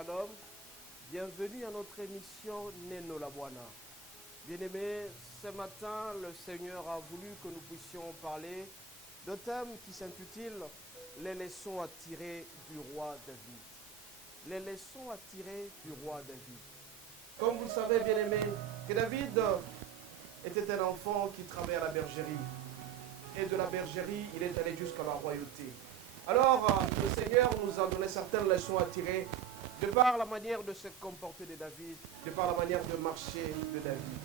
Shalom, bienvenue à notre émission Neno Labwana. Bien-aimés, ce matin, le Seigneur a voulu que nous puissions parler d'un thème qui s'intitule Les leçons à tirer du roi David. Les leçons à tirer du roi David. Comme vous le savez, bien-aimés, que David était un enfant qui travaillait à la bergerie. Et de la bergerie, il est allé jusqu'à la royauté. Alors, le Seigneur nous a donné certaines leçons à tirer de par la manière de se comporter de David, de par la manière de marcher de David.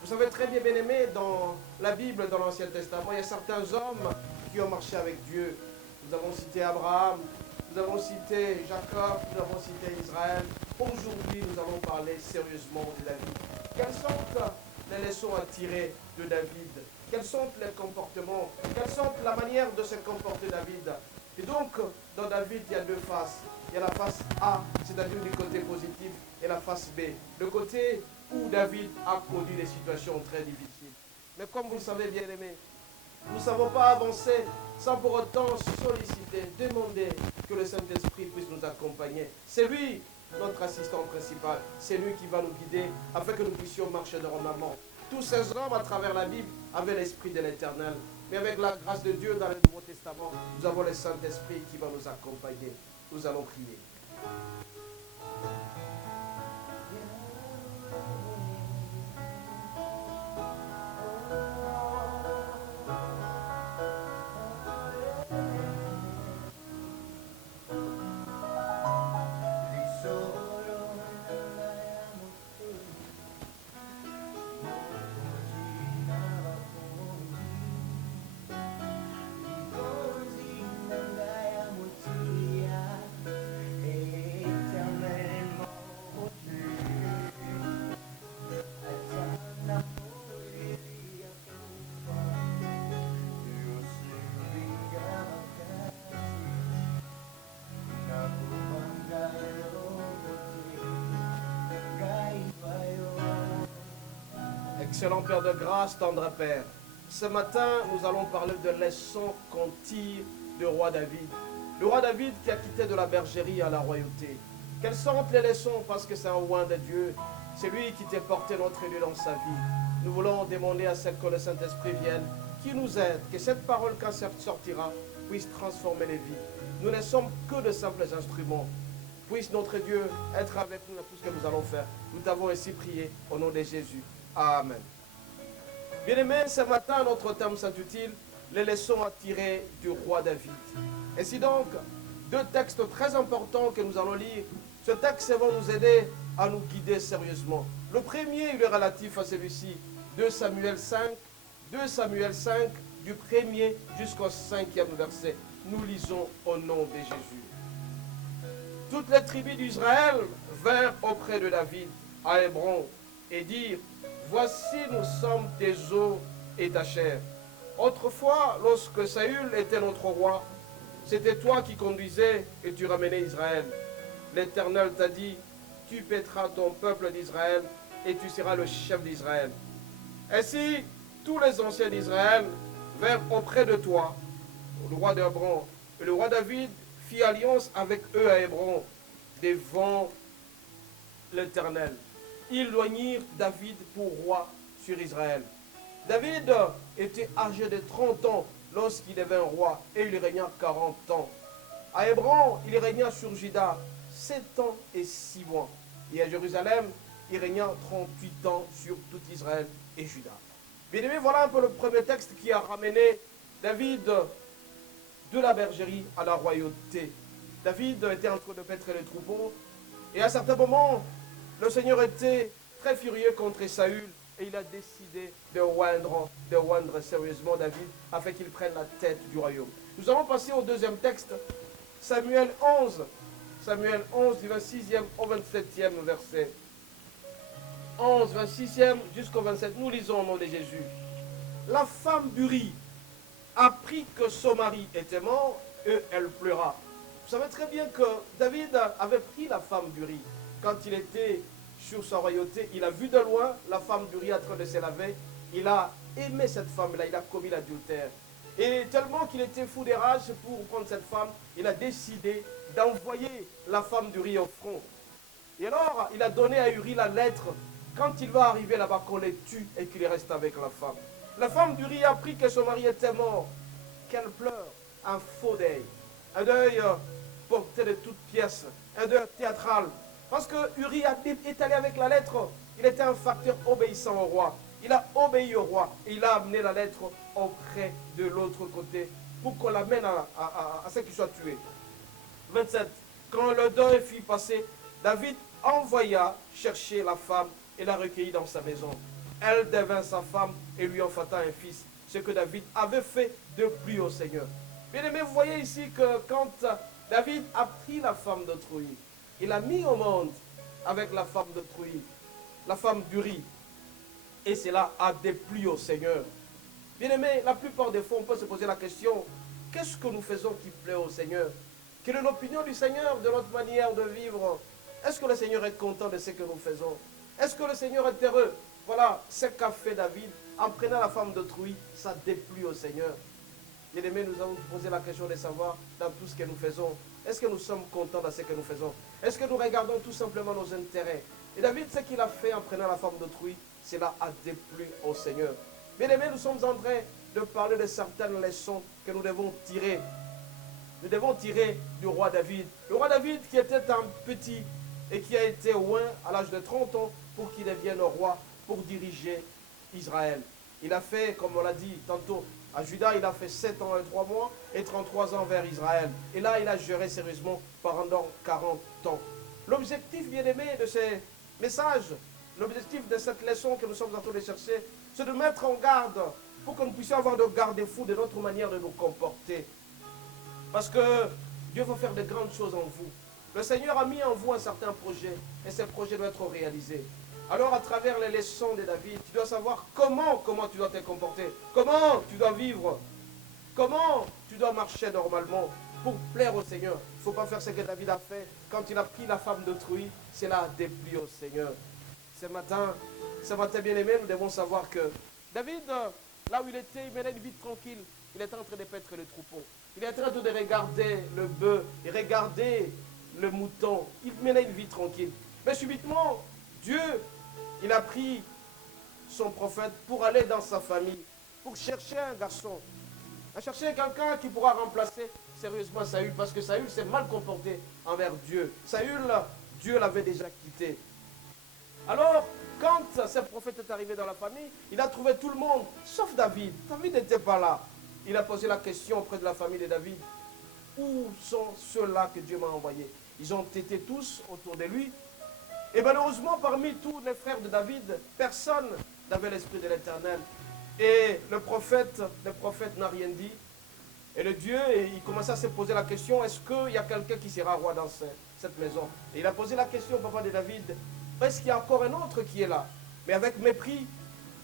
Vous savez très bien, bien-aimés, dans la Bible, dans l'Ancien Testament, il y a certains hommes qui ont marché avec Dieu. Nous avons cité Abraham, nous avons cité Jacob, nous avons cité Israël. Aujourd'hui, nous allons parler sérieusement de David. Quelles sont les leçons à tirer de David? Quels sont les comportements? Quelles sont la manière de se comporter David? Et donc, dans David, il y a deux faces. Il y a la face A, c'est-à-dire du côté positif, et la face B, le côté où David a connu des situations très difficiles. Mais comme vous le savez, bien aimés, nous ne savons pas avancer sans pour autant solliciter, demander que le Saint-Esprit puisse nous accompagner. C'est lui, notre assistant principal. C'est lui qui va nous guider afin que nous puissions marcher normalement. Tous ces hommes, à travers la Bible, avaient l'Esprit de l'Éternel. Mais avec la grâce de Dieu dans le Nouveau Testament, nous avons le Saint-Esprit qui va nous accompagner. Nous allons prier. Excellent Père de grâce, tendre Père. Ce matin, nous allons parler de leçons qu'on tire du roi David. Le roi David qui a quitté de la bergerie à la royauté. Quelles sont les leçons? Parce que c'est un roi de Dieu. C'est lui qui t'a porté notre élu dans sa vie. Nous voulons demander à ce que le Saint-Esprit vienne, qui nous aide, que cette parole, quand elle sortira, puisse transformer les vies. Nous ne sommes que de simples instruments. Puisse notre Dieu être avec nous dans tout ce que nous allons faire. Nous t'avons ainsi prié au nom de Jésus. Amen. Bien-aimés, ce matin, notre thème s'intitule Les leçons à tirer du roi David. Ainsi donc, deux textes très importants que nous allons lire. Ce texte va nous aider à nous guider sérieusement. Le premier, il est relatif à celui-ci, 2 Samuel 5, du premier jusqu'au 5e verset. Nous lisons au nom de Jésus. Toutes les tribus d'Israël vinrent auprès de David à Hébron et dirent: Voici, nous sommes tes os et ta chair. Autrefois, lorsque Saül était notre roi, c'était toi qui conduisais et tu ramenais Israël. L'Éternel t'a dit: Tu paîtras ton peuple d'Israël et tu seras le chef d'Israël. Ainsi, tous les anciens d'Israël vinrent auprès de toi, le roi d'Hébron. Et le roi David fit alliance avec eux à Hébron, devant l'Éternel. Ils loignirent David pour roi sur Israël. David était âgé de 30 ans lorsqu'il devint roi et il régna 40 ans. À Hébron, il régna sur Juda 7 ans et 6 mois. Et à Jérusalem, il régna 38 ans sur tout Israël et Juda. Bien aimé, voilà un peu le premier texte qui a ramené David de la bergerie à la royauté. David était en train de paître les troupeaux et à certains moments, le Seigneur était très furieux contre Saül et il a décidé de oindre sérieusement David afin qu'il prenne la tête du royaume. Nous allons passer au deuxième texte, Samuel 11, du 26e au 27e verset. 11, 26e jusqu'au 27, nous lisons au nom de Jésus. La femme d'Uri apprit que son mari était mort et elle pleura. Vous savez très bien que David avait pris la femme d'Uri. Quand il était sur sa royauté, il a vu de loin la femme d'Uri en train de se laver. Il a aimé cette femme-là, il a commis l'adultère. Et tellement qu'il était fou de rage pour prendre cette femme, il a décidé d'envoyer la femme d'Uri au front. Et alors, il a donné à Uri la lettre. Quand il va arriver là-bas, qu'on les tue et qu'il reste avec la femme. La femme d'Uri a appris que son mari était mort. Qu'elle pleure. Un faux deuil. Un deuil porté de toutes pièces. Un deuil théâtral. Parce que Uri est allé avec la lettre. Il était un facteur obéissant au roi. Il a obéi au roi. Et il a amené la lettre auprès de l'autre côté pour qu'on l'amène à ce qu'il soit tué. 27. Quand le deuil fut passé, David envoya chercher la femme et la recueillit dans sa maison. Elle devint sa femme et lui enfanta un fils, ce que David avait fait de plus au Seigneur. Bien aimé, vous voyez ici que quand David a pris la femme d'autrui, il a mis au monde avec la femme d'autrui, la femme d'Uri, et cela a déplu au Seigneur. Bien aimé, la plupart des fois, on peut se poser la question, qu'est-ce que nous faisons qui plaît au Seigneur? Quelle est l'opinion du Seigneur de notre manière de vivre? Est-ce que le Seigneur est content de ce que nous faisons? Est-ce que le Seigneur est heureux? Voilà ce qu'a fait David en prenant la femme d'autrui, ça déplut au Seigneur. Bien aimé, nous avons posé la question de savoir dans tout ce que nous faisons, est-ce que nous sommes contents de ce que nous faisons? Est-ce que nous regardons tout simplement nos intérêts? Et David, ce qu'il a fait en prenant la femme d'autrui, cela a déplu au Seigneur. Bien aimé, nous sommes en train de parler de certaines leçons que nous devons tirer. Nous devons tirer du roi David. Le roi David qui était un petit et qui a été oint à l'âge de 30 ans pour qu'il devienne roi, pour diriger Israël. Il a fait, comme on l'a dit tantôt, à Juda, il a fait 7 ans et 3 mois et 33 ans vers Israël. Et là, il a géré sérieusement pendant 40 ans. L'objectif, bien aimé, de ces messages, l'objectif de cette leçon que nous sommes en train de chercher, c'est de mettre en garde pour que nous puissions avoir de garde-fous de notre manière de nous comporter. Parce que Dieu veut faire de grandes choses en vous. Le Seigneur a mis en vous un certain projet et ce projet doit être réalisé. Alors à travers les leçons de David, tu dois savoir comment tu dois te comporter, comment tu dois vivre, comment tu dois marcher normalement pour plaire au Seigneur. Il ne faut pas faire ce que David a fait quand il a pris la femme d'autrui, cela a déplu au Seigneur. Ce matin bien aimé, nous devons savoir que David, là où il était, il menait une vie tranquille. Il était en train de paître le troupeau. Il est en train de regarder le bœuf et regarder le mouton. Il menait une vie tranquille. Mais subitement, Dieu, il a pris son prophète pour aller dans sa famille, pour chercher un garçon, à chercher quelqu'un qui pourra remplacer sérieusement Saül, parce que Saül s'est mal comporté envers Dieu. Saül, Dieu l'avait déjà quitté. Alors, quand ce prophète est arrivé dans la famille, il a trouvé tout le monde, sauf David. David n'était pas là. Il a posé la question auprès de la famille de David. Où sont ceux-là que Dieu m'a envoyés? Ils ont été tous autour de lui. Et malheureusement, parmi tous les frères de David, personne n'avait l'esprit de l'Éternel. Et le prophète n'a rien dit. Et le Dieu, il commençait à se poser la question, est-ce qu'il y a quelqu'un qui sera roi dans cette maison? Et il a posé la question au papa de David, est-ce qu'il y a encore un autre qui est là? Mais avec mépris,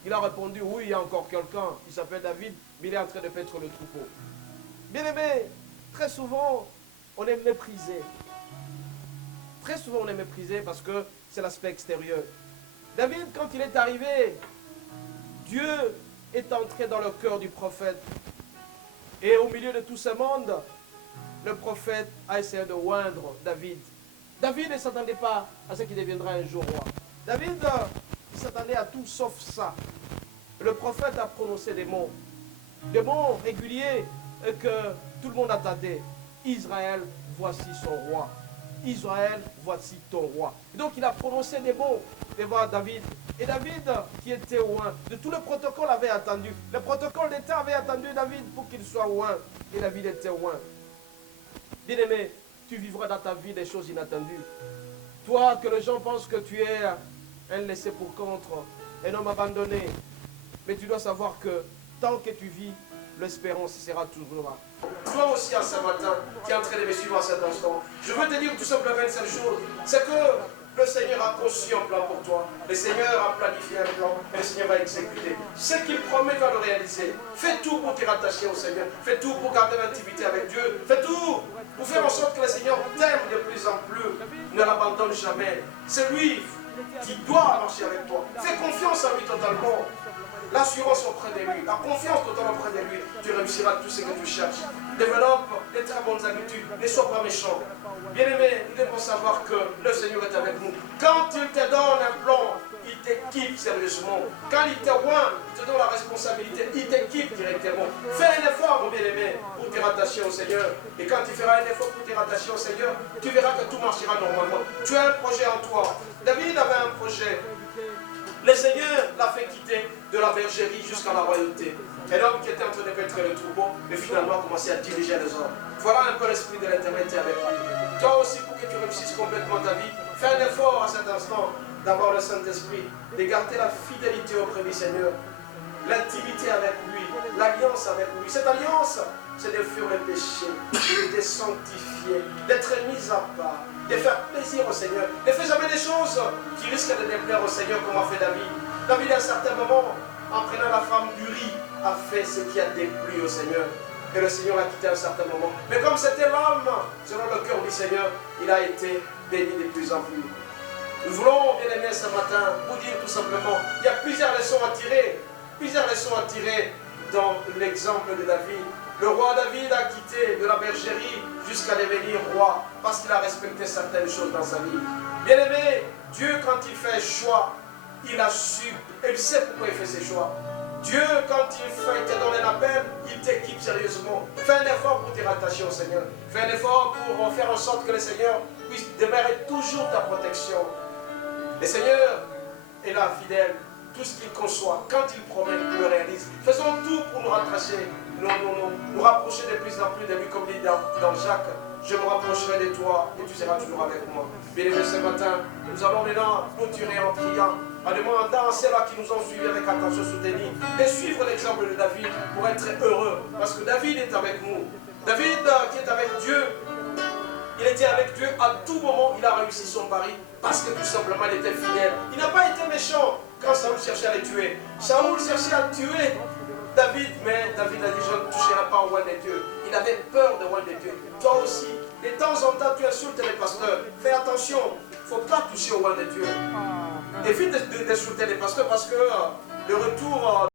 il a répondu, oui, il y a encore quelqu'un, il s'appelle David, mais il est en train de paître le troupeau. Bien aimé, très souvent, on est méprisé. Très souvent, on est méprisé parce que c'est l'aspect extérieur. David, quand il est arrivé, Dieu est entré dans le cœur du prophète. Et au milieu de tout ce monde, le prophète a essayé de oindre David. David ne s'attendait pas à ce qu'il deviendra un jour roi. David s'attendait à tout sauf ça. Le prophète a prononcé des mots réguliers et que tout le monde attendait. Israël, voici son roi. Israël, voici ton roi. Et donc il a prononcé des mots devant David. Et David, qui était oint, de tout le protocole avait attendu. Le protocole d'État avait attendu David pour qu'il soit oint. Et David était oint. Bien-aimé, tu vivras dans ta vie des choses inattendues. Toi, que les gens pensent que tu es un laissé pour contre, un homme abandonné. Mais tu dois savoir que tant que tu vis, l'espérance sera toujours là. Toi aussi, à ce matin, qui est en train de me suivre à cet instant, je veux te dire tout simplement une seule chose, c'est que le Seigneur a conçu un plan pour toi. Le Seigneur a planifié un plan et le Seigneur va exécuter. Ce qu'il promet va le réaliser. Fais tout pour te rattacher au Seigneur. Fais tout pour garder l'intimité avec Dieu. Fais tout pour faire en sorte que le Seigneur t'aime de plus en plus. Ne l'abandonne jamais. C'est lui qui doit marcher avec toi. Fais confiance en lui totalement. L'assurance auprès de lui, la confiance totale auprès de lui, tu réussiras tout ce que tu cherches. Développe des très bonnes habitudes, ne sois pas méchant. Bien-aimé, nous devons savoir que le Seigneur est avec nous. Quand il te donne un plan, il t'équipe sérieusement. Quand il te oint, il te donne la responsabilité, il t'équipe directement. Fais un effort, mon bien-aimé, pour te rattacher au Seigneur. Et quand tu feras un effort pour te rattacher au Seigneur, tu verras que tout marchera normalement. Tu as un projet en toi. David avait un projet. Le Seigneur l'a fait quitter de la bergerie jusqu'à la royauté. Et l'homme qui était en train de mettre le troupeau, et finalement a commencé à diriger les hommes. Voilà un peu l'esprit de l'éternité avec lui. Toi aussi, pour que tu réussisses complètement ta vie, fais un effort à cet instant d'avoir le Saint-Esprit, de garder la fidélité auprès du Seigneur, l'intimité avec lui, l'alliance avec lui. Cette alliance, c'est de fuir les péchés, de sanctifier, d'être mis à part, de faire plaisir au Seigneur. Ne fais jamais des choses qui risquent de déplaire au Seigneur comme a fait David. David, à un certain moment, en prenant la femme d'Uri, a fait ce qui a déplu au Seigneur. Et le Seigneur l'a quitté à un certain moment. Mais comme c'était l'homme, selon le cœur du Seigneur, il a été béni de plus en plus. Nous voulons, bien aimés, ce matin, vous dire tout simplement, il y a plusieurs leçons à tirer. Plusieurs leçons à tirer dans l'exemple de David. Le roi David a quitté de la bergerie jusqu'à devenir roi parce qu'il a respecté certaines choses dans sa vie. Bien aimé, Dieu, quand il fait un choix, il a su, et il sait pourquoi il fait ses choix. Dieu, quand il te donne un appel, il t'équipe sérieusement. Fais un effort pour te rattacher au Seigneur. Fais un effort pour faire en sorte que le Seigneur puisse demeurer toujours ta protection. Le Seigneur est là, fidèle. Tout ce qu'il conçoit, quand il promet, il le réalise. Faisons tout pour nous rattacher, nous rapprocher de plus en plus de lui, comme dit dans Jacques. Je me rapprocherai de toi et tu seras toujours avec moi. Bien-aimés, ce matin, nous allons maintenant clôturer en priant, en demandant à ceux-là qui nous ont suivis avec attention soutenue de suivre l'exemple de David pour être heureux. Parce que David est avec nous. David qui est avec Dieu, il était avec Dieu à tout moment, il a réussi son pari parce que tout simplement il était fidèle. Il n'a pas été méchant quand Saoul cherchait à les tuer. Saoul cherchait à tuer David, mais David a dit je ne toucherai pas au roi des dieux. Il avait peur du roi des dieux. Toi aussi, de temps en temps tu insultes les pasteurs. Fais attention, il ne faut pas toucher au roi des dieux. Évite d'insulter les pasteurs parce que le retour